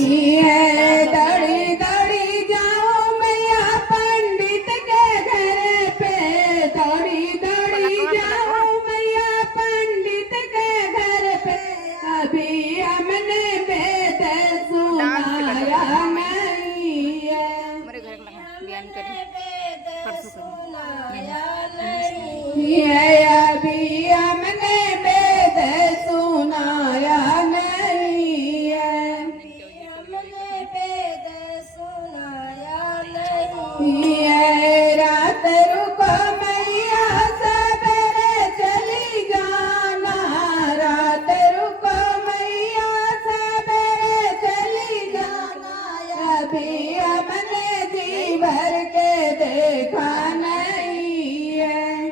ये दौड़ी दौड़ी जाऊं मैया पंडित के घर पे, दौड़ी दौड़ी जाऊं मैया पंडित के घर पे, अभी हमने वेद सुनाया नहीं है, ये अभी हमने वेद सुनाया नहीं है, ये रात रुको मैया सवेरे चली जाना, रात रुको मैया सवेरे चली जाना, अभी हमने जी भर के देखा नहीं है,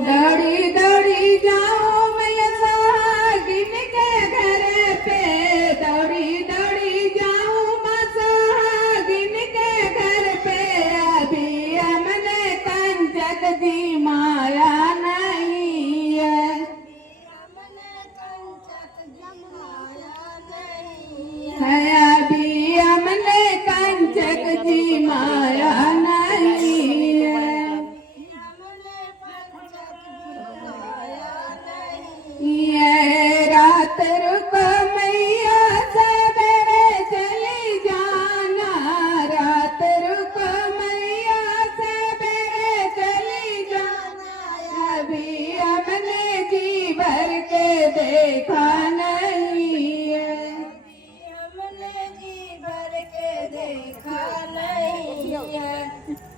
दौड़ी दौड़ी जाऊं मैया सुहागिन के घर पे, दौड़ी दौड़ी जाऊं मैं सुहागिन के घर पे, अभी हमने कंचक जी माया नहीं है, अभी हमने कंचक जी माया नहीं है, ये रात रुको मैया सवेरे चली जाना, रात रुको मैया सवेरे चली जाना, अभी हमने जी भर के देखा नहीं है, हमने जी भर के देखा नहीं है।